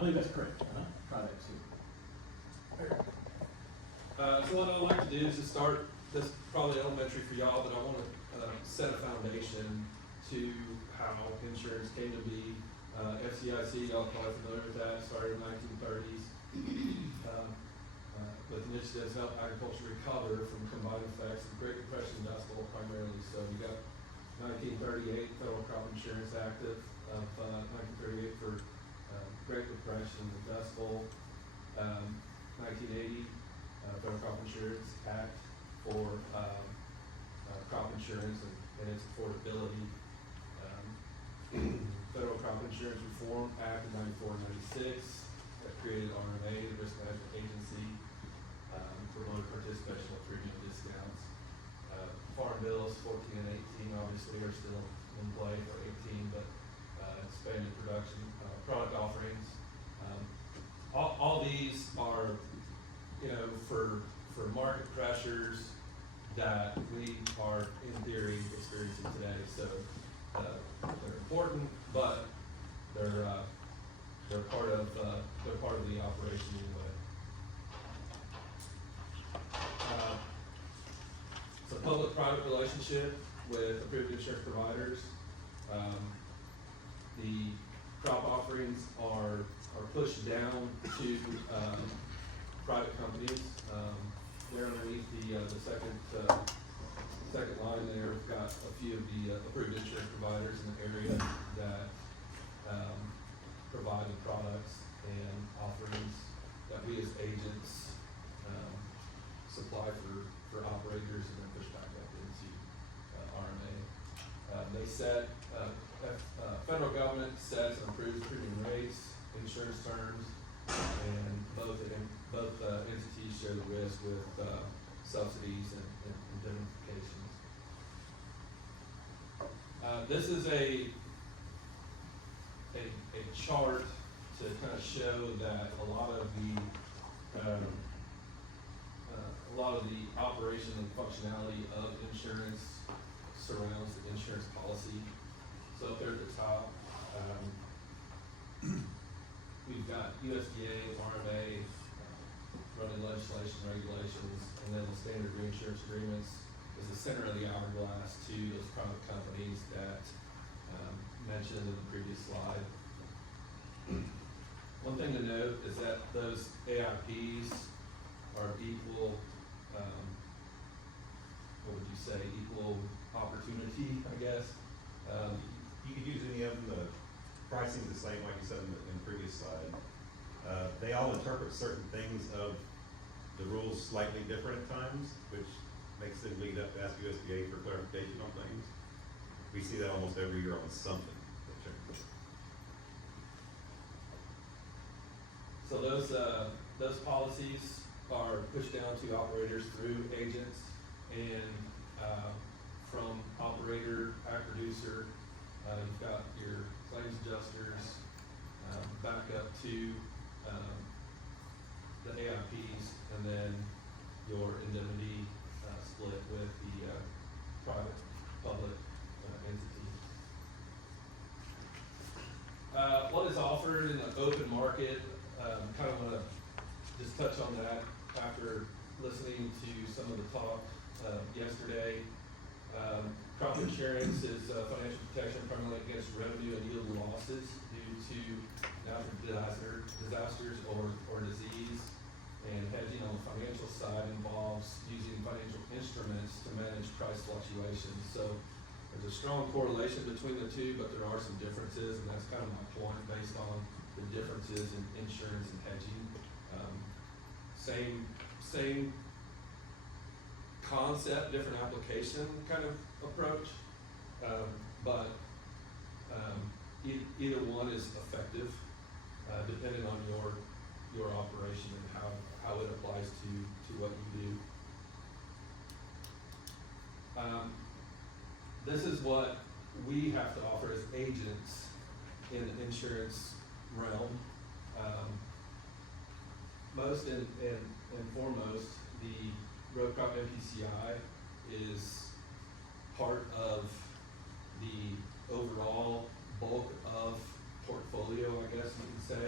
believe that's correct, private suit. So what I'd like to do is to start, this is probably elementary for y'all, but I want to set a foundation to how insurance came to be. FCIC, y'all probably familiar with that, started in the 1930s with initiatives to help agriculture recover from combined effects of Great Depression and Dust Bowl primarily. So we got 1938 Federal Crop Insurance Act of 1938 for Great Depression and Dust Bowl. 1980 Federal Crop Insurance Act for crop insurance and its affordability. Federal Crop Insurance Reform Act of 94-96 that created RMA, the Risk Management Agency, promoted participation with premium discounts. Farm bills 14 and 18 obviously are still in play for 18, but expanded production, product offerings. All these are, for market pressures that we are in theory experiencing today. So they're important, but they're part of the operation anyway. It's a public-private relationship with approved insurance providers. The crop offerings are pushed down to private companies. There underneath the second line there, we've got a few of the approved insurance providers in the area that provide the products and offerings that we as agents supply for operators and then push back up into RMA. They set, federal government sets and approves premium rates, insurance terms, and both entities share the risk with subsidies and indemnifications. This is a chart to kind of show that a lot of the operation and functionality of insurance surrounds the insurance policy. So up there at the top, we've got USDA, RMA, running legislation, regulations, and then the standard reinsurance agreements is the center of the hourglass to those private companies that mentioned in the previous slide. One thing to note is that those AIPs are equal, what would you say, equal opportunity, I guess. You could use any of them. The pricing is the same, like you said in the previous slide. They all interpret certain things of the rules slightly different at times, which makes them lead up to ask USDA for clarification on things. We see that almost every year on something that changes. So those policies are pushed down to operators through agents, and from operator, ag producer, you've got your claims adjusters, back up to the AIPs, and then your indemnity split with the private public entity. What is offered in the open market, kind of want to just touch on that after listening to some of the talk yesterday. Crop insurance is financial protection primarily against revenue and yield losses due to natural disasters or disease. And hedging on the financial side involves using financial instruments to manage price fluctuations. So there's a strong correlation between the two, but there are some differences, and that's kind of my point based on the differences in insurance and hedging. Same concept, different application kind of approach, but either one is effective depending on your operation and how it applies to what you do. This is what we have to offer as agents in the insurance realm. Most and foremost, the row crop MPCI is part of the overall bulk of portfolio, I guess you can say.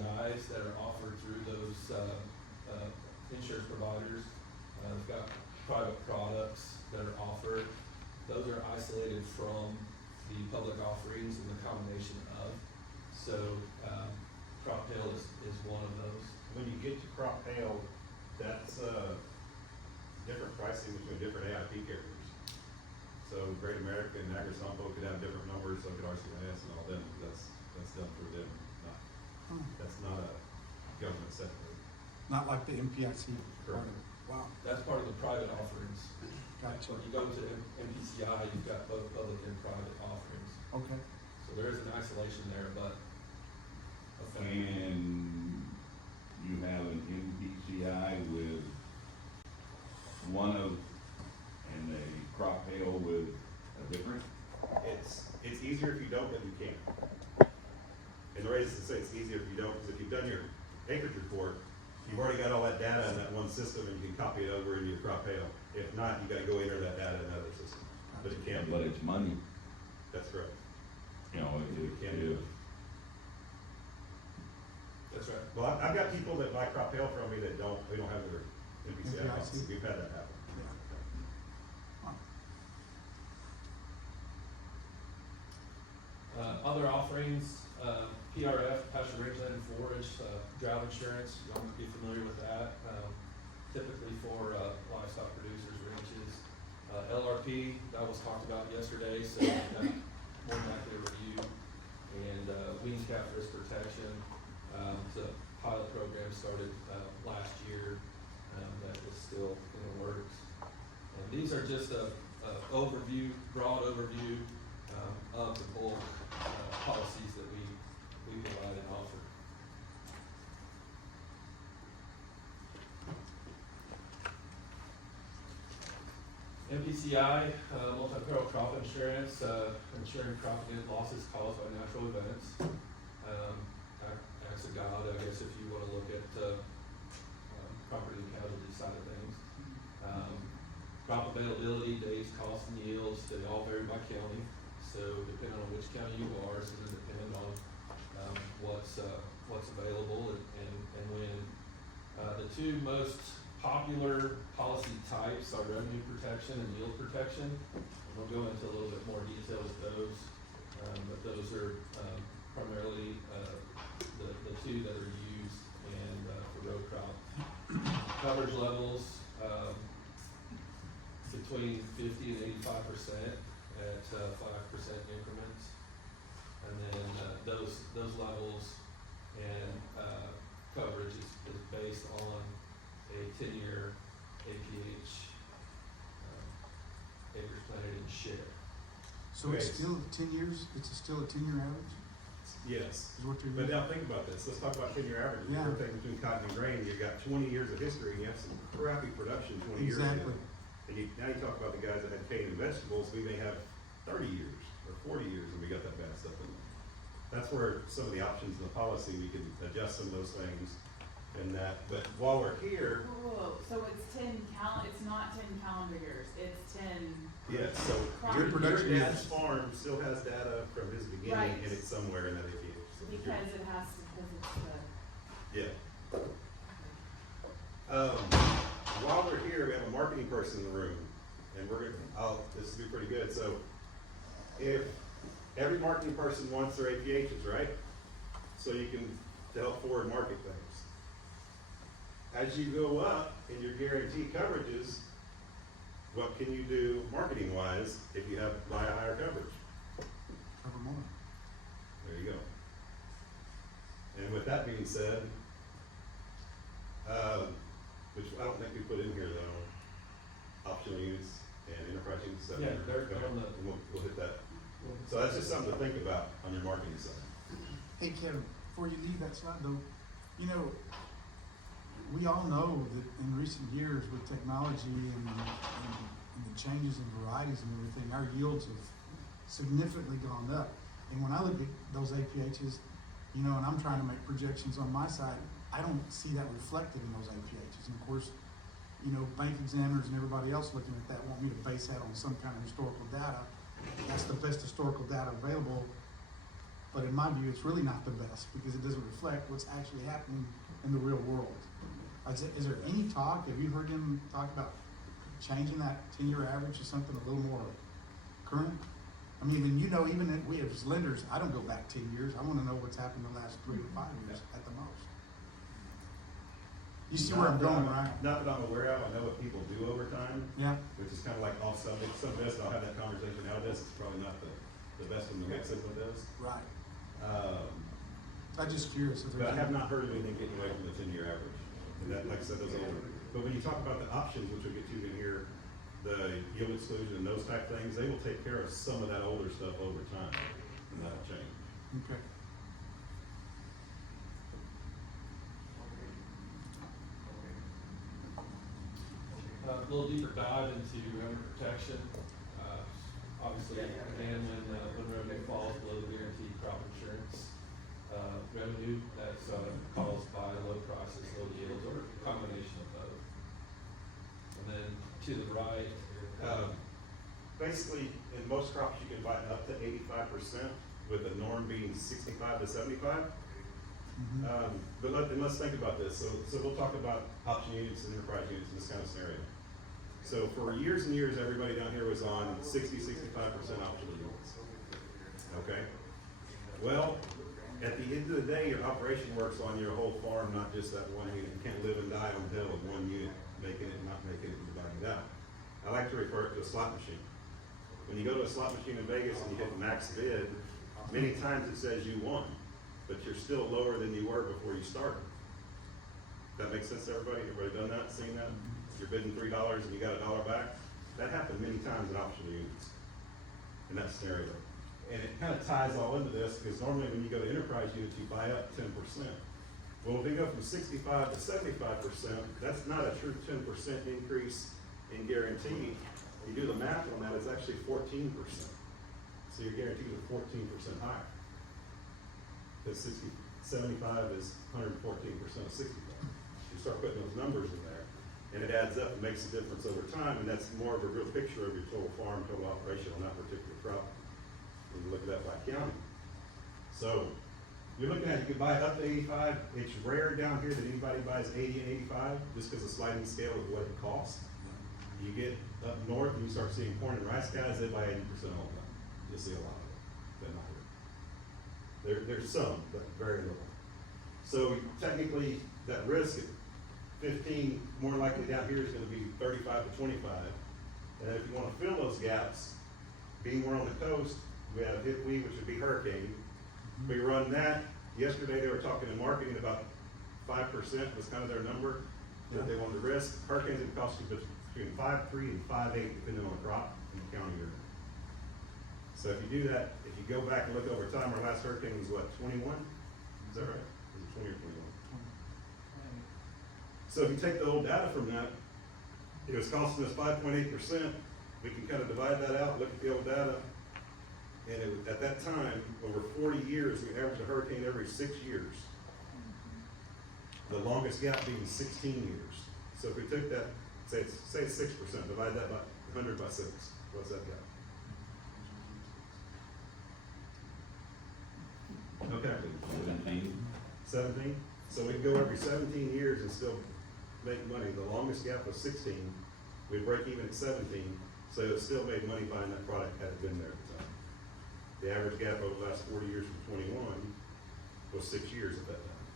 MPCIs that are offered through those, insurance providers. We've got private products that are offered. Those are isolated from the public offerings and the combination of. So, crop tail is one of those. When you get to crop hail, that's, different pricing between different AIP carriers. So Great American and Agri-Sompo could have different numbers, so could RCIS and all them, that's done through them, that's not a government set rate. Not like the MPIC part of Correct. it. Wow, That's part of the private offerings. gotcha. When you go to MPCI, you've got both public and private offerings. Okay, So there is an isolation there, but. And you have an MPCI with one of, and a crop hail with a different? It's easier if you don't than you can. And the reason to say it's easier if you don't, is if you've done your acreage report, you've already got all that data in that one system and you can copy it over into your crop hail. If not, you gotta go enter that data in another system, but it can't But be, it's money, that's correct. you know, Can't do if, it. That's right. Well, I've got people that buy crop hail from me that we don't have their MPCI MPIC. policy, we've had that happen. yeah. Wow. Other offerings, PRF, pasture rangeland and forage, drought insurance, y'all might be familiar with that, typically for, livestock producers, ranches. LRP, that was talked about yesterday, so we've got more than likely a review. And, weed calf risk protection, the pilot program started, last year, that is still in the works. And these are just a overview, broad overview, of the bulk, policies that we provide and offer. MPCI, multi-peril crop insurance, insuring crop against losses caused by natural events. Acts of God, I guess, if you wanna look at, property and casualty side of things. Crop availability, days, costs, and yields, they all vary by county. So depending on which county you are, it's gonna depend on, what's available and when. The two most popular policy types are revenue protection and yield protection. We'll go into a little bit more detail with those, but those are, primarily, the two that are used and, for row crop. Coverage levels, between 50 and 85% at 5% increments. And then those levels and coverage is based on a 10-year APH, acres planted in share. So it's Okay. still 10 years, it's still a 10-year average, Yes. is what you're But using? now think about this, let's talk about 10-year averages, Yeah. everything between cotton and grain, you've got 20 years of history, and you have some crappy production 20 years ago. Exactly. And now you talk about the guys that had cane and vegetables, we may have 30 years or 40 years and we got that bad stuff in there. That's where some of the options in the policy, we can adjust some of those things and that, but while we're here, Whoa, so it's it's not 10 calendar years, it's 10, yes, so Crop your production dad's years. farm still has data from his beginning Right. and it's somewhere in that APH. So you're- because it has to, because it's the, Yeah. While we're here, we have a marketing person in the room, and this will be pretty good, so if every marketing person wants their APHs, right? So you can, to help forward market things. As you go up in your guaranteed coverages, what can you do marketing wise if you buy a higher coverage? Cover more. There you go. And with that being said, which I don't think we put in here though, optional use and enterprise use. Is that Yeah, there? they're Okay. on the- And we'll hit that. So that's just something to think about on your marketing side. Hey Kevin, before you leave that slide though, you know, we all know that in recent years with technology and the changes in varieties and everything, our yields have significantly gone up. And when I look at those APHs, you know, and I'm trying to make projections on my side, I don't see that reflected in those APHs. And of course, you know, bank examiners and everybody else looking at that want me to base that on some kind of historical data. That's the best historical data available. but in my view, it's really not the best because it doesn't reflect what's actually happening in the real world. Is there any talk, have you heard him talk about changing that 10-year average to something a little more current? I mean, and you know, even if we as lenders, I don't go back 10 years. I wanna know what's happened the last 3 to 5 years at the most. You see where I'm going, right? Not that I'm aware of, I know what people do over time, Yeah, which is kind of like off subject, some desk, I'll have that conversation nowadays, it's probably not the best one to mix in with those. right. Um, I'm just curious if there's. But I have not heard of anything getting away from the 10-year average. And that, like I said, those older. But when you talk about the options, which we'll get to in here, the yield exclusion and those type things, they will take care of some of that older stuff over time, and that'll change. Okay. A little deeper dive into revenue protection. Obviously, again, when revenue falls below the guaranteed crop insurance revenue, that's caused by low prices, low yields, or a combination of both. And then to the right, Basically, in most crops, you can buy up to 85%, with the norm being 65 to 75. But let's think about this. So we'll talk about option units and enterprise units in this kind of scenario. So for years and years, everybody down here was on 65% option units. Okay? Well, at the end of the day, your operation works on your whole farm, not just that one unit. You can't live and die on the hill of one unit, making it and not making it and dividing it out. I like to refer it to a slot machine. When you go to a slot machine in Vegas and you hit the max bid, many times it says you won, but you're still lower than you were before you started. That makes sense to everybody? Everybody done that, seen that? You're bidding $3 and you got $1 back? That happened many times in option units, in that scenario. And it kind of ties all into this, because normally when you go to enterprise units, you buy up 10%. Well, if we go from 65 to 75%, that's not a true 10% increase in guarantee. You do the math on that, it's actually 14%. So your guarantees are 14% higher. Because 75 is 114% of 65. You start putting those numbers in there, and it adds up and makes a difference over time, and that's more of a real picture of your total farm, total operation on that particular crop. When you look at that by county. So you're looking at, you can buy up to 85. It's rare down here that anybody buys 80 and 85, just because the sliding scale of what it costs. You get up north and you start seeing corn and rice guys, they buy 80% all the time. You'll see a lot of it, but not here. There's some, but very little. So technically, that risk at 15, more likely down here is gonna be 35 to 25. And if you wanna fill those gaps, being we're on the coast, we have hit weed, which would be hurricane. We run that. Yesterday they were talking in marketing about 5% was kind of their number that they wanted to risk. Hurricanes would cost you between 5.3 and 5.8 depending on the crop and the county you're in. So if you do that, if you go back and look over time, our last hurricane was what, 21? Is that right? Was it 20 or 21? So if you take the old data from that, it was costing us 5.8%. We can kind of divide that out, look at the old data. And it was, at that time, over 40 years, we averaged a hurricane every 6 years. The longest gap being 16 years. So if we took that, say it's 6%, divide that by 100 by 6, what's that gap? Okay. 17? So we go every 17 years and still make money. The longest gap was 16. We break even at 17, so it still made money buying that product had it been there at the time. The average gap over the last 40 years from 21 was 6 years at that time.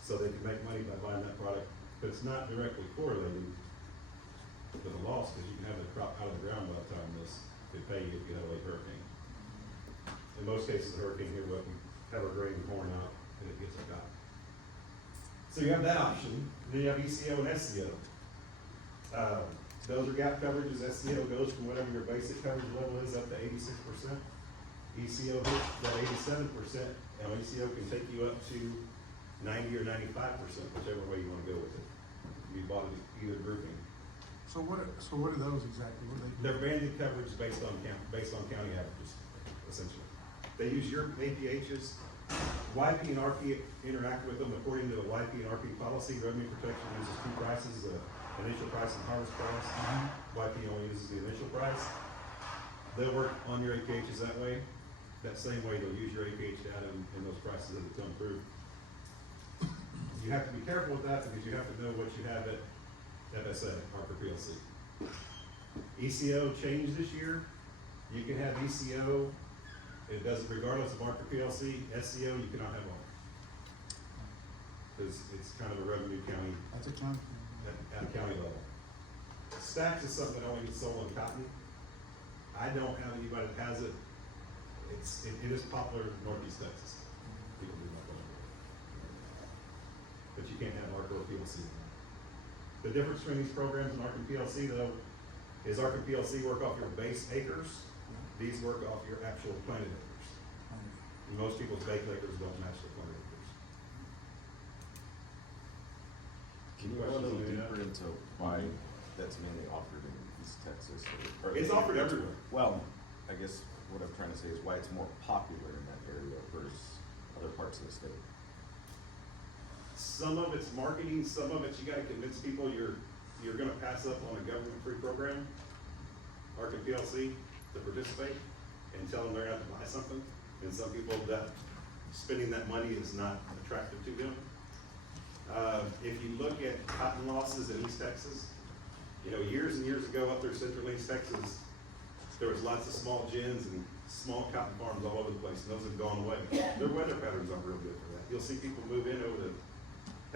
So they could make money by buying that product, but it's not directly correlated to the loss, because you can have the crop out of the ground by the time they pay you if you have a late hurricane. In most cases, the hurricane here, we have our grain and corn out, and it gets got. So you have that option. Then you have ECO and SCO. Those are gap coverages. SCO goes from whatever your basic coverage level is up to 86%. ECO hits that 87%, and ECO can take you up to 90 or 95%, whichever way you want to go with it. You bought it either grouping. So what are those exactly? What do they do? They're banded coverage based on county averages, essentially. They use your APHs. YP and RP interact with them according to the YP and RP policy. Revenue protection uses two prices, the initial price and harvest price. YP only uses the initial price. They'll work on your APHs that way. that same way, they'll use your APH data and those prices as they come through. You have to be careful with that because you have to know what you have at FSA, Harper PLC. ECO changed this year. You can have ECO, it doesn't, regardless of Harper PLC, SCO, you cannot have one. Because it's kind of a revenue county, That's a chunk. at a county level. Stacks is something that only gets sold on cotton. I don't have anybody that has it. It is popular in Northeast Texas. People do not want it. But you can't have ARC or PLC. The difference between these programs and ARC and PLC though, is ARC and PLC work off your base acres. These work off your actual planted acres. And most people's base acres don't match the planted acres. Can you go a little deeper into why that's mainly offered in East Texas? Or It's offered everywhere. Well, I guess what I'm trying to say is why it's more popular in that area versus other parts of the state. Some of it's marketing, some of it's you gotta convince people you're gonna pass up on a government-free program, ARC and PLC, to participate, and tell them they're gonna have to buy something. And some people, that spending that money is not attractive to them. If you look at cotton losses in East Texas, you know, years and years ago up there in central East Texas, there was lots of small gins and small cotton farms all over the place, and those have gone away. Their weather patterns aren't real good for that. You'll see people move in over the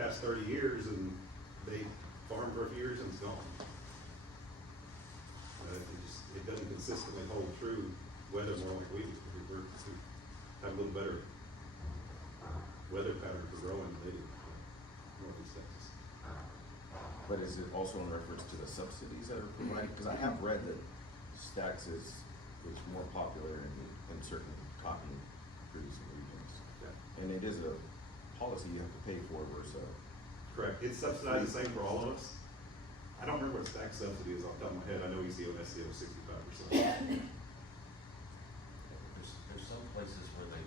past 30 years and they farm for a few years and it's gone. It doesn't consistently hold true weather more like we do. We have a little better weather pattern for growing than they do in Northeast Texas. But is it also in reference to the subsidies that are provided? Because I have read that Stacks is more popular in certain cotton producing regions. Yeah. And it is a policy you have to pay for versus Correct. It's subsidized the same for all of us. I don't remember what stack subsidy is off the top of my head. I know ECO and SCO is 65%. There's some places where they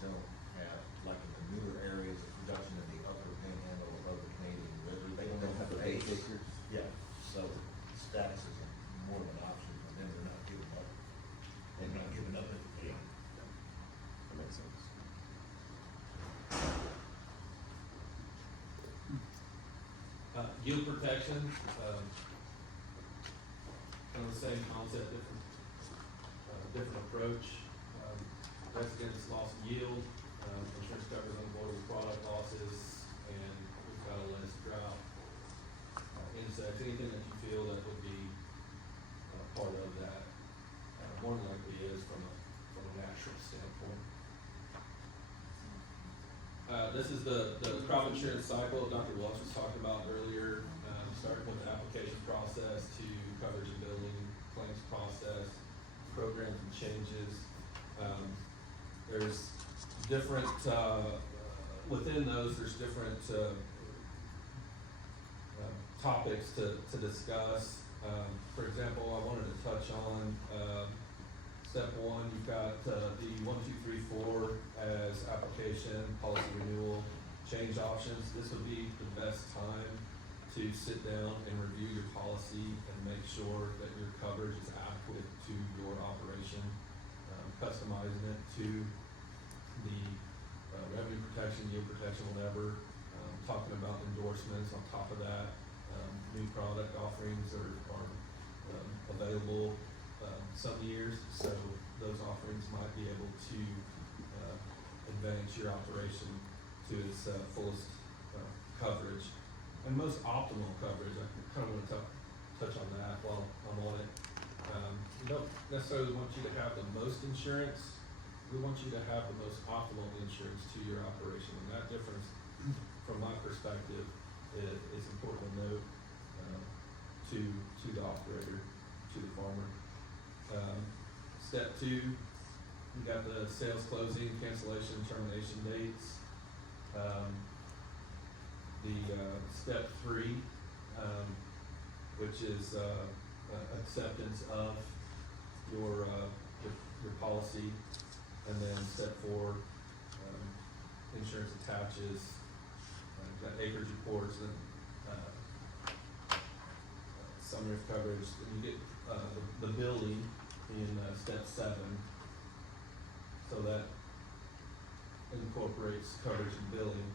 don't have, like in the newer areas of production in the upper panhandle of the Canadian River, they don't have the base. acres. Yeah, so stacks is more of an option for them, they're not giving up. They're not giving up anything. That makes sense. Yield protection, kind of the same concept, different approach. That's against loss of yield, insurance covers unavoidable product losses, and we've got a list drought, insects, anything that you feel that would be part of that, more than likely is from a natural standpoint. This is the crop insurance cycle Dr. Welch was talking about earlier, starting with the application process to coverage and billing, claims process, programs and changes. There's different, within those, there's different topics to discuss. For example, I wanted to touch on step one, you've got the 1, 2, 3, 4 as application, policy renewal, change options. This would be the best time to sit down and review your policy and make sure that your coverage is adequate to your operation, customizing it to the revenue protection, yield protection, whatever. Talking about endorsements on top of that. New product offerings are available some years, so those offerings might be able to advance your operation to its fullest coverage and most optimal coverage. I kind of want to touch on that while I'm on it. We don't necessarily want you to have the most insurance. We want you to have the most optimal insurance to your operation, and that difference, from my perspective, is important to note to the operator, to the farmer. Step 2, you got the sales closing, cancellation, termination dates. Step 3, which is acceptance of your policy, and then step 4, insurance attaches. Got acreage reports and summary of coverage. Then you get the billing in step 7. So that incorporates coverage and billing.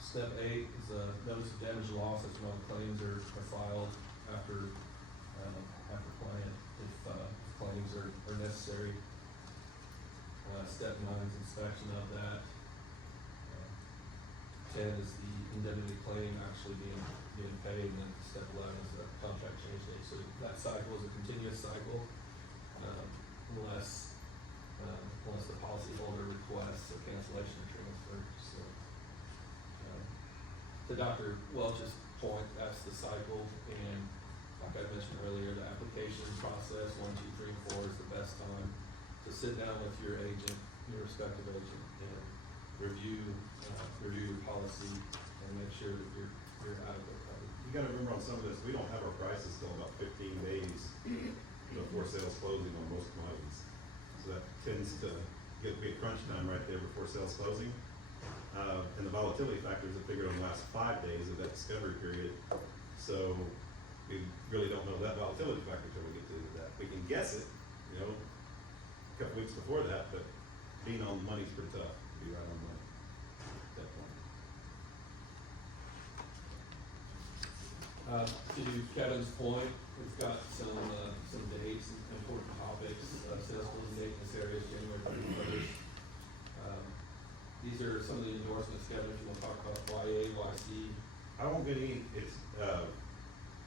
Step 8 is a notice of damage and loss, that's when claims are filed after plan, if claims are necessary. Step 9 is inspection of that. 10 is the indemnity claim actually being paid, and then step 11 is the contract change date. So that cycle is a continuous cycle, unless the policyholder requests a cancellation or transfer. So, to Dr. Welch's point, that's the cycle, and like I mentioned earlier, the application process, 1, 2, 3, and 4 is the best time to sit down with your agent, your respective agent, and review your policy and make sure that you're adequately covered. You gotta remember on some of this, we don't have our prices till about 15 days before sales closing on most commodities. So that tends to be a crunch time right there before sales closing. And the volatility factors are figured on the last 5 days of that discovery period. So we really don't know that volatility factor till we get to that. We can guess it, you know, a couple weeks before that, but being on the money is pretty tough to be right on the money at that point. To Kevin's point, we've got some dates and important topics. Sales closing date in this area is January 31st. These are some of the endorsements, Kevin, if you want to talk about YA, YC. I won't get any, it's,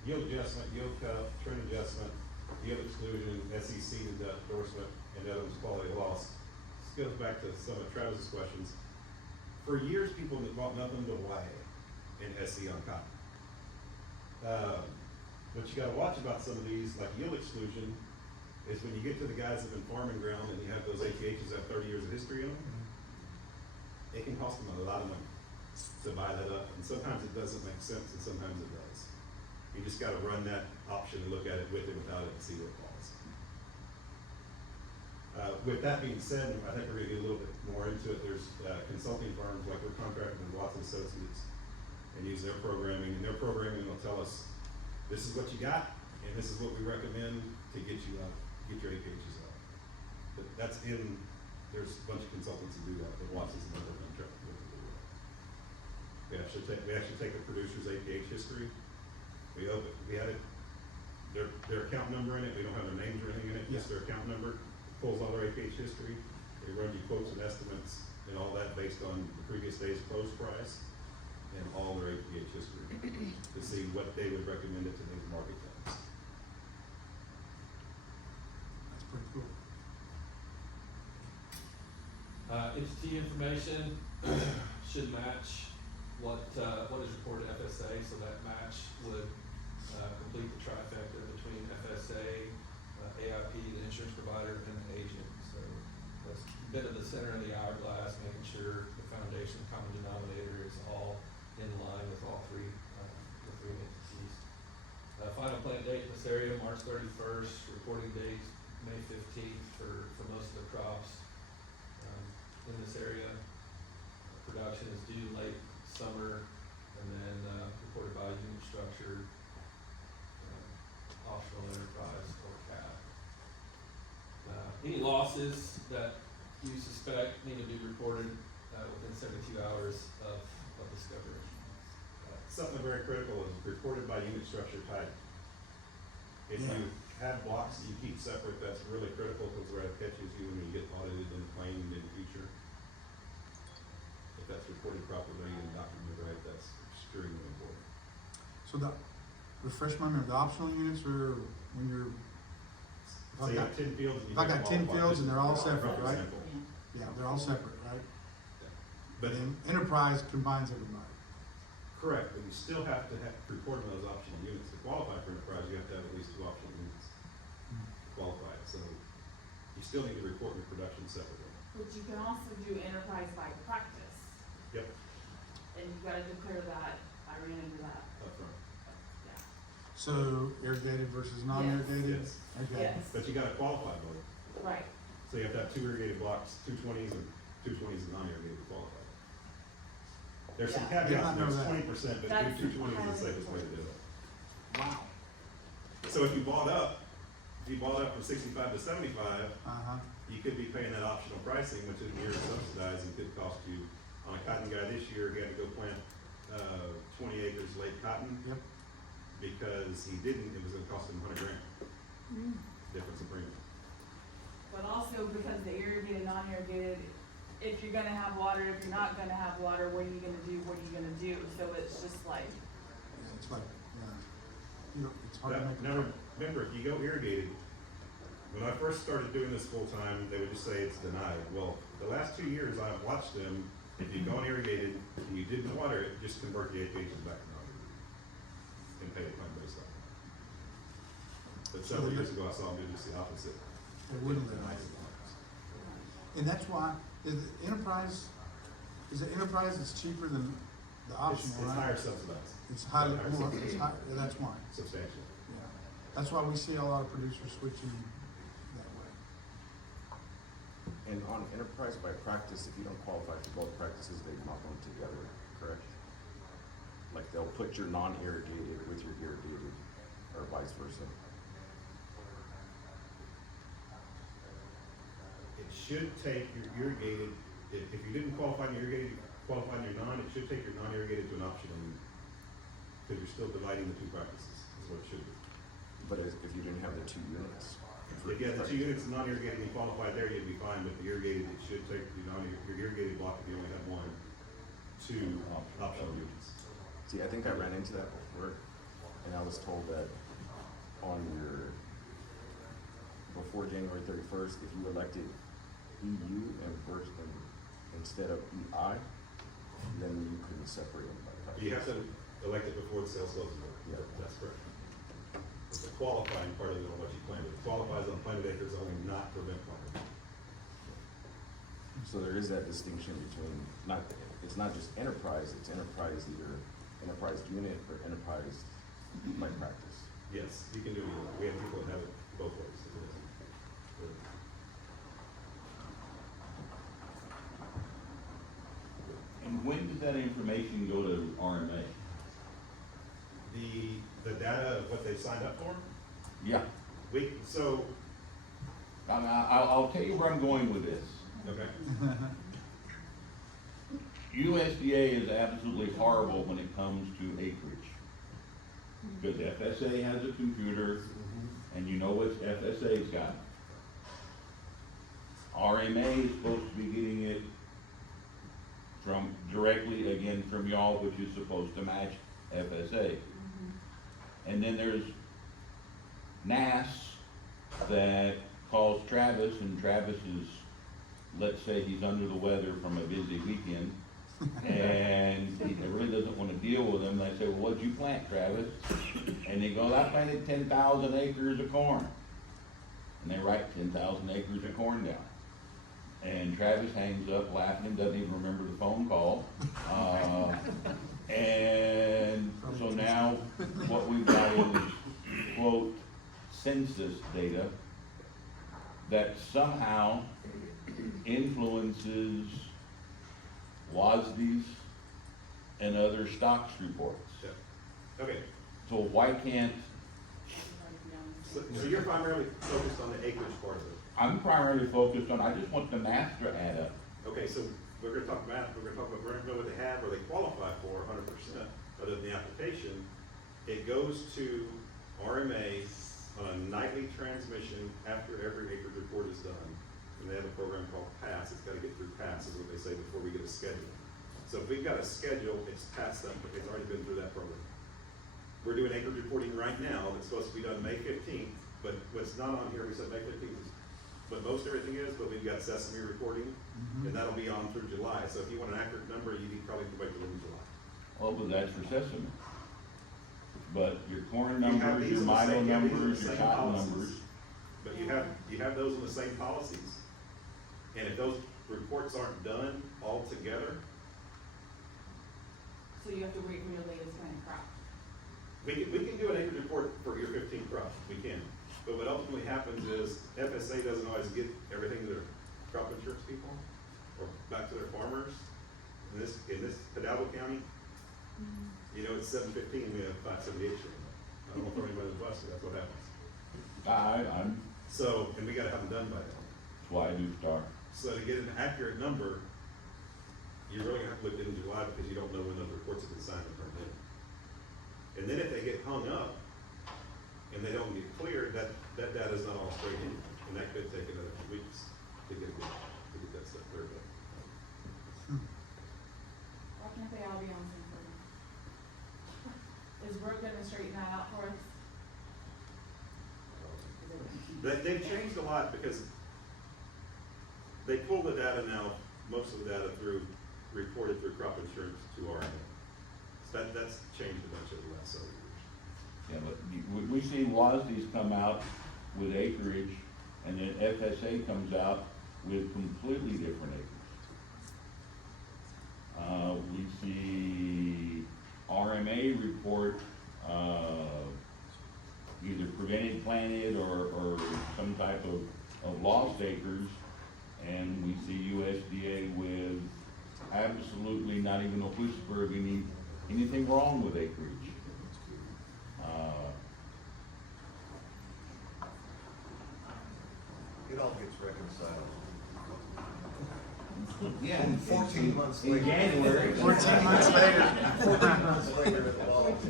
yield adjustment, yield cut, trend adjustment, yield exclusion, SEC endorsement, and the other one's quality of loss. This goes back to some of Travis's questions. For years, people have bought nothing but YA and SE on cotton. What you gotta watch about some of these, like yield exclusion, is when you get to the guys that have been farming ground and you have those ATHs that have 30 years of history in them, it can cost them a lot of money to buy that up, and sometimes it doesn't make sense, and sometimes it does. You just gotta run that option and look at it with it, without it, and see where it falls. With that being said, I think we're gonna get a little bit more into it. There's consulting firms, like we're contracting with Watson Associates, and use their programming, and their programming will tell us, this is what you got, and this is what we recommend to get you out, get your APHs out. But that's in, there's a bunch of consultants who do that, but Watson's another contract. We actually take the producer's APH history, we had it, their account number in it, we don't have their names or anything in it, just their account number, pulls all their APH history, they run you quotes and estimates and all that based on the previous day's close price and all their APH history to see what they would recommend it to these market times. That's pretty cool. Entity information should match what is reported FSA, so that match would complete the trifecta between FSA, AIP, the insurance provider, and the agent. So that's a bit of the center of the hourglass, making sure the foundation common denominator is all in line with all the three entities. Final plant date in this area, March 31st, reporting date, May 15th for most of the crops in this area. Production is due late summer, and then reported by unit structure, offshore enterprise, or CAP. Any losses that you suspect need to be reported within 72 hours of discovery. Something very critical is reported by unit structure type. If you have blocks that you keep separate, that's really critical, because where it catches you when you get audited and claimed in the future. If that's reported properly and documented right, that's extremely important. So refresh my memory, the optional units are when you're, So you have 10 fields. if I got 10 fields and they're all separate, right? Example. Yeah, they're all separate, right? But And enterprise combines everybody. correct, but you still have to report on those optional units. To qualify for enterprise, you have to have at least 2 optional units to qualify. So you still need to report your production separately. But you can also do enterprise by practice, Yep, and you gotta declare that, I ran into that, up front. yeah. So irrigated versus non-irrigated? Yes. Okay. Yes, But you gotta qualify both. right, So you have to have 2 irrigated blocks, 220s and 220s and non-irrigated to qualify. There's some Yeah. Yeah, I caveats, know there's that. 20%, but That's 220 is the highly safest way to do it. Wow. So if you bought up from 65 to 75, Uh-huh. you could be paying that optional pricing, which is near subsidized and could cost you, on a cotton guy this year, he had to go plant, 20 acres late cotton. Yep. Because he didn't, it was gonna cost him $100,000, difference in premium. But also because the irrigated, non-irrigated, if you're gonna have water, if you're not gonna have water, what are you gonna do, what are you gonna do? So it's just like, Yeah, it's like, you know, it's hard to make. Now, remember, if you go irrigated, when I first started doing this full time, they would just say it's denied. Well, the last 2 years, I've watched them, if you've gone irrigated and you didn't water it, just convert the acres back to non-irrigated and pay a claim based on it. But several years ago, I saw them do just the opposite. They wouldn't let us. And that's why, is it enterprise is cheaper than the optional, It's right? higher subsidized. It's highly, Higher more, subsidized. it's high, that's why, Substantially. yeah. That's why we see a lot of producers switching that way. And on enterprise by practice, if you don't qualify for both practices, they lump them together, correct? Like they'll put your non-irrigated with your irrigated, or vice versa. It should take your irrigated, if you didn't qualify in your irrigated, qualify in your non, it should take your non-irrigated to an optional, because you're still dividing the two practices, is what it should be. But if you didn't have the 2 units. If you had the 2 units of non-irrigated and you qualified there, you'd be fine, but the irrigated, it should take your irrigated block if you only have 1, 2 optional units. See, I think I ran into that before, and I was told that on your, before January 31st, if you elected EU and first instead of EI, then you couldn't separate them by practice. You have to elect it before the sales closes. Yeah. That's correct. It's the qualifying part of it on what you planted. It qualifies on planted acres only, not prevent planting. So there is that distinction between, it's not just enterprise, it's enterprise either enterprise unit or enterprise by practice. Yes, you can do either. We have people that have it both ways. And when did that information go to RMA? The data of what they signed up for, Yeah, so, I'll tell you where I'm going with this. okay. USDA is absolutely horrible when it comes to acreage. Because FSA has a computer, and you know what FSA's got. RMA is supposed to be getting it from, directly again from y'all, which is supposed to match FSA. And then there's NAS that calls Travis, and Travis is, let's say he's under the weather from a busy weekend, and he really doesn't wanna deal with them. They say, well, what'd you plant, Travis? And they go, I planted 10,000 acres of corn. And they write 10,000 acres of corn down. And Travis hangs up laughing and doesn't even remember the phone call. And so now what we've got is, quote, census data that somehow influences WASD's and other stocks reports. Yeah. Okay, So why can't, so you're primarily focused on the acreage part of it. I'm primarily focused on, I just want the math to add up. Okay, so we're gonna talk math, we're gonna talk about, we're gonna know what they have or they qualify for 100%, other than the application. It goes to RMA on a nightly transmission after every acreage report is done. And they have a program called PASS, it's gotta get through PASS, is what they say before we get a schedule. So if we've got a schedule, it's past them, it's already been through that program. We're doing acreage reporting right now, that's supposed to be done May 15th, but what's not on here, we said May 15th is what most everything is, but we've got Sesame reporting, and that'll be on through July. So if you want an accurate number, you need probably to wait till July. Well, but that's for sesame. But your corn You have numbers, these your in the milo same- you have these in the numbers, your same cotton policies. numbers. But you have those in the same policies. And if those reports aren't done all together, so you have to wait for your latest kind of crop. we can do an acreage report for your 15 crops, we can. But what ultimately happens is FSA doesn't always get everything to their crop insurance people or back to their farmers. In this Hidalgo County, you know, it's 715, we have 578 showing up. I don't want to throw anybody in the bus, but that's what happens. I'm, So, and we gotta have them done by then. Why do star? So to get an accurate number, you really have to look in July because you don't know when those reports have been signed and turned in. And then if they get hung up and they don't get cleared, that data's not all straight in, and that could take another 2 weeks to get that stuff cleared up. Why can't they all be on the same program? Is Brooke gonna straighten that out for us? They've changed a lot because they pull the data now, most of the data reported through crop insurance to RMA. So that's changed a bunch over the last several years. Yeah, but we see WASD's come out with acreage, and then FSA comes out with completely different acres. We see RMA report, either prevented, planted, or some type of lost acres, and we see USDA with absolutely not even a whisper of anything wrong with acreage. It all gets reconciled. Yeah. And 14 months in later. January. 14 months later. 14 months later, it all gets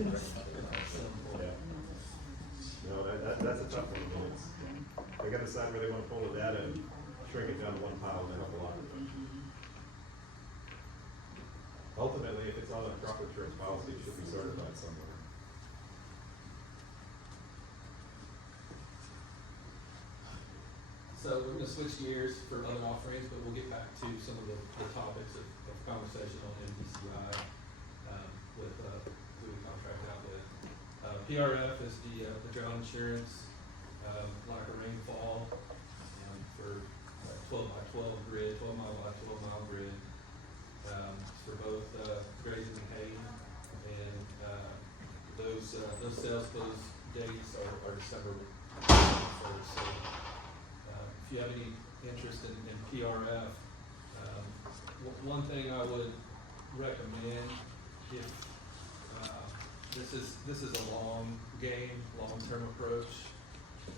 Yeah. No, that's a tough one. I mean, they gotta decide where they wanna pull the data and shrink it down to one pile and help a lot. Ultimately, if it's on a crop insurance policy, it should be certified somewhere. So we're gonna switch gears for other offerings, but we'll get back to some of the topics of conversation on MDCI, with, who we contract out with. PRF is the drought insurance, lack of rainfall, for 12 by 12 grid, 12 mile by 12 mile grid, for both, grazing and hay. And, those sales close dates are December 1st. So, if you have any interest in PRF, one thing I would recommend, if, this is a long game, long-term approach.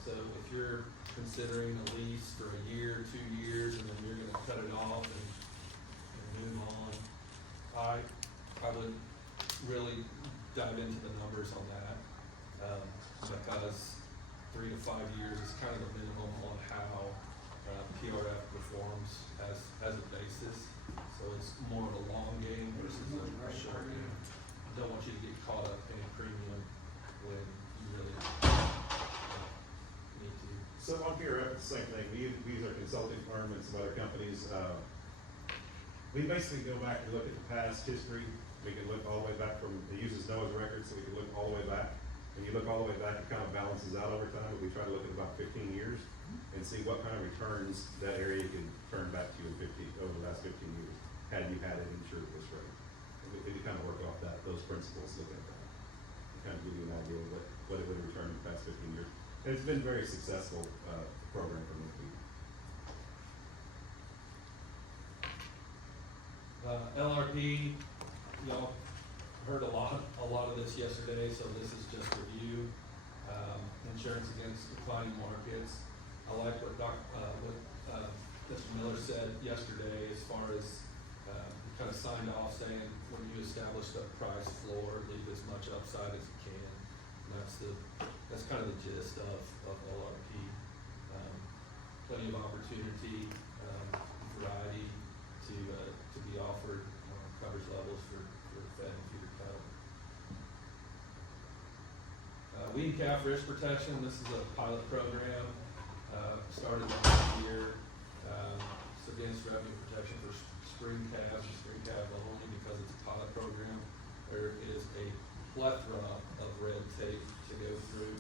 So if you're considering a lease for a year, 2 years, and then you're gonna cut it off and move on, I would really dive into the numbers on that, because 3 to 5 years is kind of the minimum on how PRF performs as a basis. So it's more of a long game versus a short game. Don't want you to get caught up in a premium when you really need to. So on PRF, it's the same thing. We use our consulting firm and some other companies. We basically go back and look at the past history. We can look all the way back from, it uses Noah's record, so we can look all the way back. When you look all the way back, it kind of balances out over time, but we try to look at about 15 years and see what kind of returns that area can turn back to you over the last 15 years, had you had it insured this rate. We kind of work off those principles, looking at that. Kind of give you an idea of what it would return in the past 15 years. And it's been very successful, program for most people. LRP, y'all heard a lot of this yesterday, so this is just review. Insurance against declining markets. I like what Mr. Miller said yesterday as far as, kind of signed off saying when you establish the price floor, leave as much upside as you can. And that's kind of the gist of LRP. Plenty of opportunity, variety to be offered, coverage levels for fed and feeder cattle. Weed calf risk protection, this is a pilot program, started last year. It's against revenue protection for spring calves only because it's a pilot program. There is a plethora of red tape to go through,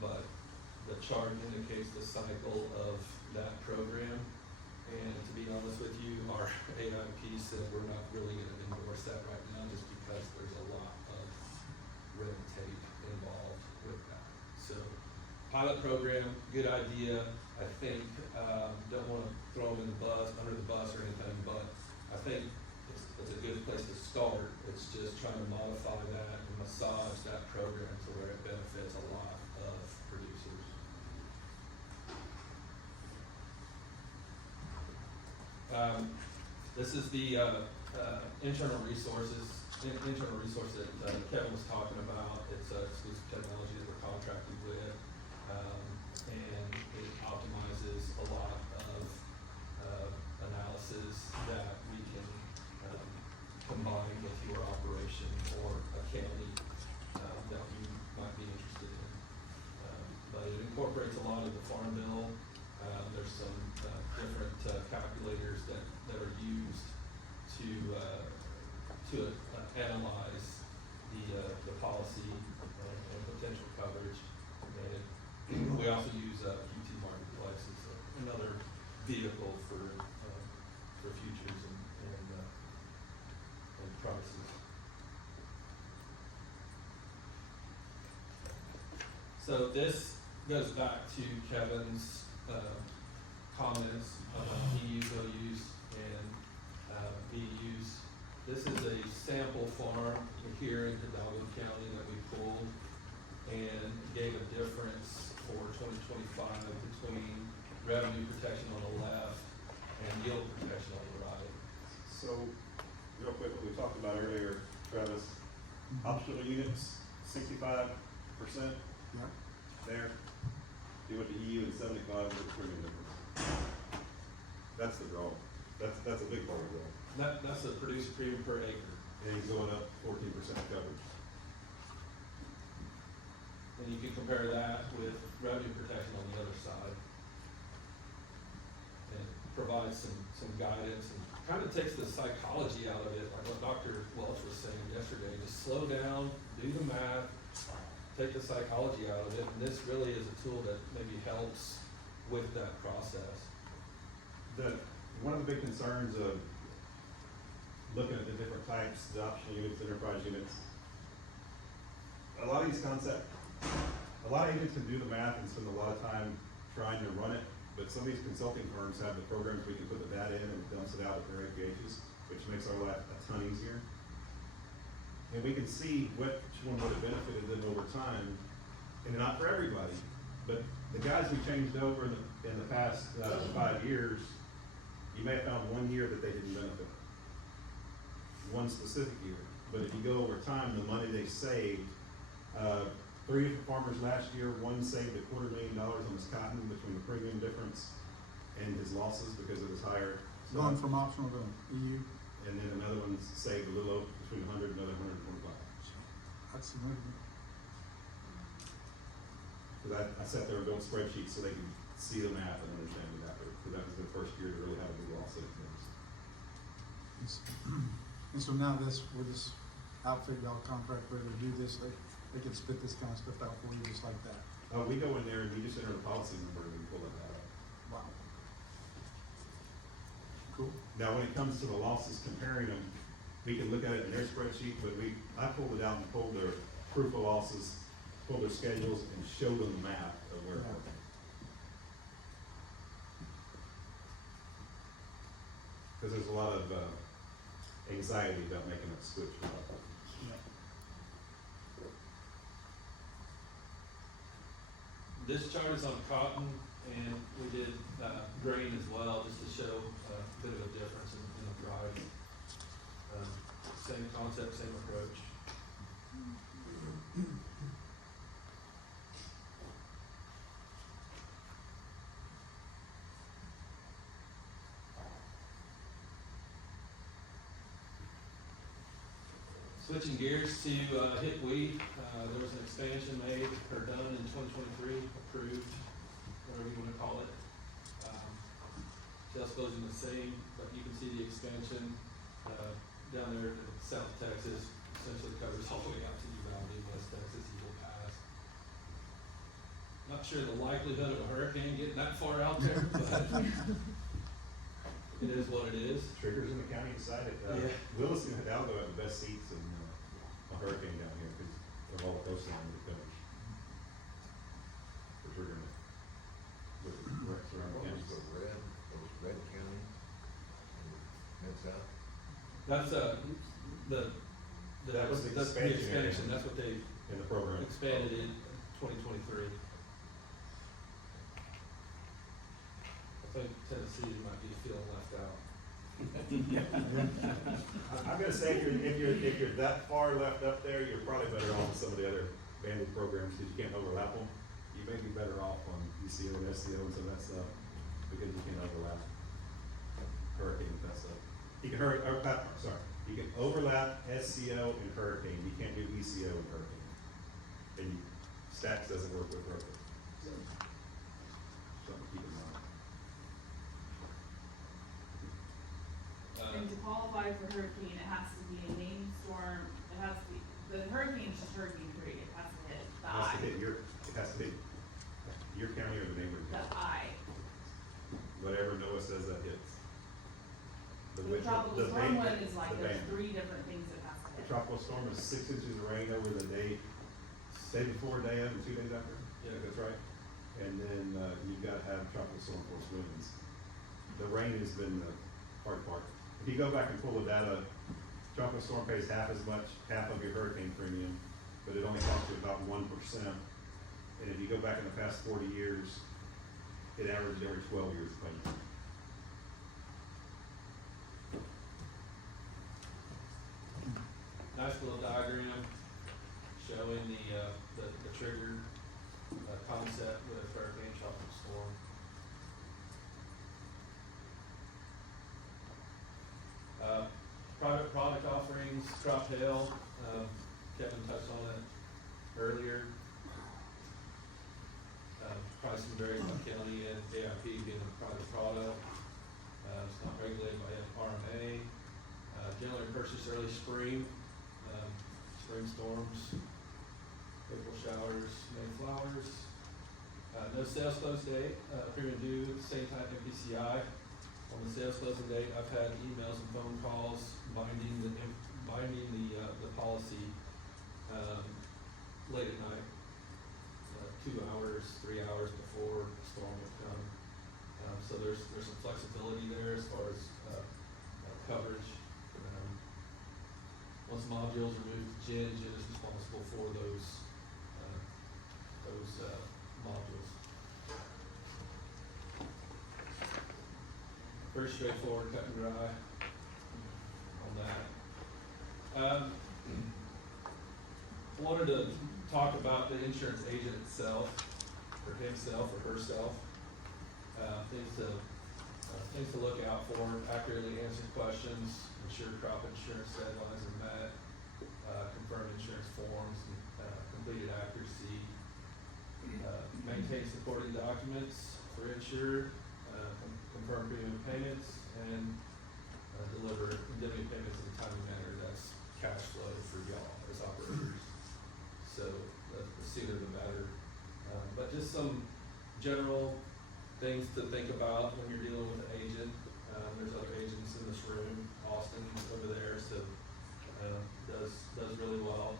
but the chart indicates the cycle of that program. And to be honest with you, our AIP said we're not really gonna endorse that right now just because there's a lot of red tape involved with that. So, pilot program, good idea. I think, don't wanna throw them under the bus or anything, but I think it's a good place to start. It's just trying to modify that and massage that program to where it benefits a lot of producers. This is the, internal resource that Kevin was talking about. It's exclusive technology that we're contracted with. And it optimizes a lot of, analysis that we can, combine with your operation or a county, that you might be interested in. But it incorporates a lot of the farm bill. There's some, different, calculators that are used to analyze the policy and potential coverage. And we also use QT Marketplace as another vehicle for futures and prices. So this goes back to Kevin's comments about EUs, OUs, and BUs. This is a sample farm here in Hidalgo County that we pulled and gave a difference for 2025 between revenue protection on the left and yield protection on the right. So, real quick, what we talked about earlier, Travis, optional units, 65% Yeah. there. You went to EU and 75 with premium difference. That's the draw. That's a big part of the draw. That's the producer premium per acre. And he's going up 14% coverage. And you can compare that with revenue protection on the other side. And it provides some guidance and kind of takes the psychology out of it, like what Dr. Welch was saying yesterday. Just slow down, do the math, take the psychology out of it, and this really is a tool that maybe helps with that process. One of the big concerns of looking at the different types, the optional units, enterprise units, a lot of agents can do the math and spend a lot of time trying to run it, but some of these consulting firms have the programs we can put the data in and it dumps it out with their APHs, which makes our life a ton easier. And we can see which one would have benefited them over time, and not for everybody, but the guys we changed over in the past 5 years, you may have found 1 year that they didn't benefit. One specific year. But if you go over time, the money they saved, 3 different farmers last year, one saved $250,000 on his cotton between the premium difference and his losses because it was higher. Going from optional to EU. And then another one saved a little over between 100 and another 125. That's significant. Because I sat there and built spreadsheets so they could see the math and understand it after, because that was the first year to really have a big loss in things. And so now with this outfit y'all contract ready to do this, they can spit this kind of stuff out for you just like that. We go in there and we just enter the policy number and we pull that out. Wow. Cool. Now, when it comes to the losses, comparing them, we can look at it in their spreadsheet, but I pulled it out and pulled their proof of losses, pulled their schedules, and showed them the map of where it was. Because there's a lot of anxiety about making that switch. Yeah. This chart is on cotton, and we did grain as well, just to show a bit of a difference in the variety. Same concept, same approach. Switching gears to hit wheat, there was an expansion made or done in 2023, approved, whatever you want to call it. Sales closing the same, but you can see the expansion down there in South Texas, essentially covers all the way out to Uvalde, West Texas, Eagle Pass. Not sure the likelihood of a hurricane getting that far out there, but it is what it is. Triggers in the county decided, Yeah. Willis and Hidalgo have the best seats in a hurricane down here because of all the coastline that comes. For triggering it. With the wrecks around the What county. was the red county? That's out. That's That was the that's the expansion area. expansion, that's what they In the program. expanded in 2023. I think Tennessee might be feeling left out. I'm gonna say if you're that far left up there, you're probably better off with some of the other banded programs, because you can't overlap them. You may be better off on ECO and SCO and some of that stuff, because you can't overlap hurricane and that stuff. You can you can overlap SCO and hurricane, you can't do ECO and hurricane. And Stacks doesn't work with hurricane, so, something to keep in mind. And to qualify for hurricane, it has to be a named storm, it has to be, the hurricane's just hurricane period, it has to hit the It has to hit your county or the neighboring The county. eye. Whatever NOAA says that hits. The winter- tropical the storm band- one is like, the there's band. 3 different things it has to The hit. tropical storm is 6 inches of rain over the day before, day of, and 2 days after. Yeah, that's right. And then, you've gotta have tropical storm force winds. The rain has been the hard part. If you go back and pull the data, tropical storm pays half of your hurricane premium, but it only costs you about 1%. And if you go back in the past 40 years, it averaged every 12 years claim. Nice little diagram showing the trigger concept with hurricane tropical storm. Private product offerings, crop hail, Kevin touched on it earlier. Pricing varies by county and AIP being a private product. It's not regulated by RMA. Generally purchased early spring, spring storms, April showers, May flowers. No sales close date, premium due at the same time MPCI. On the sales closing date, I've had emails and phone calls binding the policy, late at night. 2 hours, 3 hours before the storm would come. So there's some flexibility there as far as, coverage. Once modules are moved to Jen is responsible for those modules. Very straightforward, cut and dry on that. Wanted to talk about the insurance agent itself, or himself or herself. Things to look out for: accurately answer questions, ensure crop insurance deadlines are met, confirm insurance forms, completed accuracy, maintain supporting documents for insured, confirm premium payments, and deliver indemnity payments in a timely manner that's cash flow for y'all as operators. So the sooner the better. But just some general things to think about when you're dealing with an agent. There's other agents in this room. Austin over there, so does really well.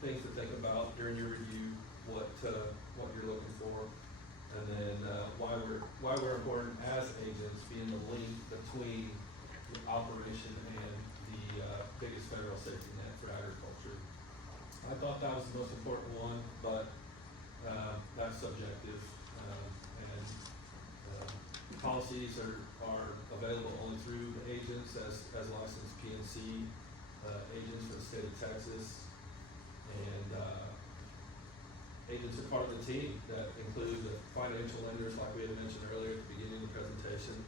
Things to think about during your review, what you're looking for, and then why we're important as agents, being the link between the operation and the biggest federal safety net for agriculture. I thought that was the most important one, but that's subjective. Policies are available only through the agents as licensed PNC agents for the state of Texas. And agents are part of the team that include the financial lenders, like we had mentioned earlier at the beginning of the presentation,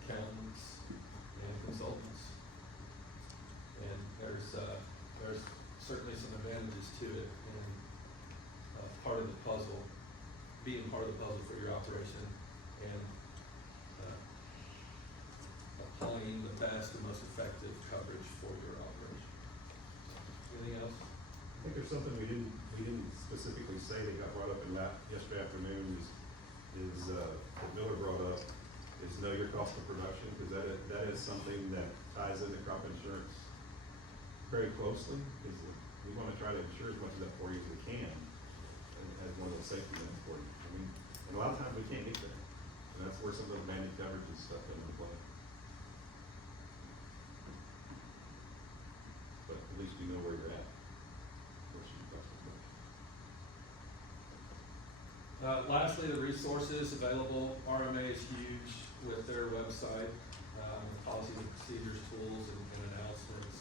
accountants and consultants. And there's certainly some advantages to it, and part of the puzzle, being part of the puzzle for your operation, and applying the best and most effective coverage for your operation. Anything else? I think there's something we didn't specifically say that got brought up in yesterday afternoon that Miller brought up, is know your cost of production, because that is something that ties into crop insurance very closely, because we want to try to insure as much of that for you as we can, and as one of those safety nets for you. I mean, and a lot of times we can't get there, and that's where some of those banded coverage and stuff come into play. But at least you know where you're at. Lastly, the resources available. RMA is huge. with their website, policies and procedures, tools, and announcements.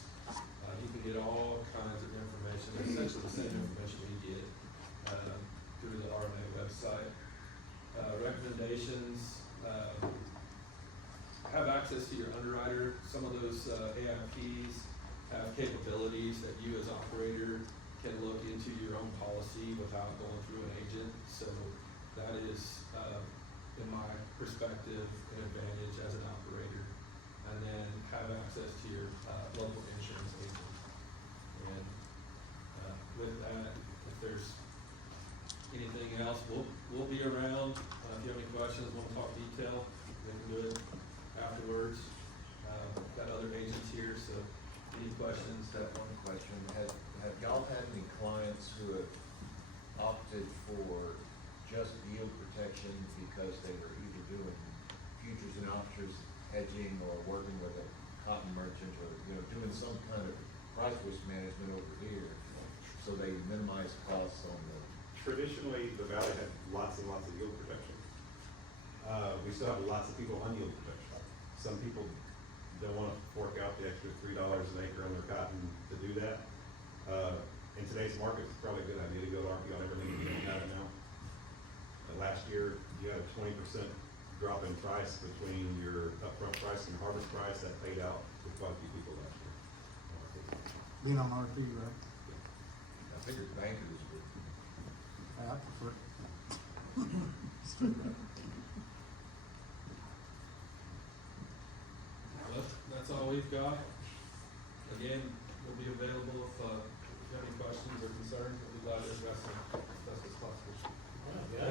You can get all kinds of information, essentially the same information we get, through the RMA website. Recommendations, have access to your underwriter. Some of those, AIPs have capabilities that you as operator can look into your own policy without going through an agent. So that is, in my perspective, an advantage as an operator. And then have access to your, local insurance agent. And, with that, if there's anything else, we'll be around. If you have any questions, wanna talk detail, we can do it afterwards. Got other agents here, so any questions? That one question, have y'all had any clients who have opted for just yield protection because they were either doing futures and options hedging or working with a cotton merchant or, doing some kind of price risk management over here, so they minimize costs on the. Traditionally, the valley had lots and lots of yield protection. We still have lots of people on yield protection. Some people don't wanna fork out the extra $3 an acre on their cotton to do that. In today's market, it's probably a good idea to go to RP on everything if you don't have it now. Last year, you had a 20% drop in price between your upfront price and harvest price. That paid out to quite a few people last year. Being on RP, right? I figured bankers would. I prefer. Well, that's all we've got. Again, we'll be available if you have any questions or concerns. We'll be glad to address them as best as possible. Yeah,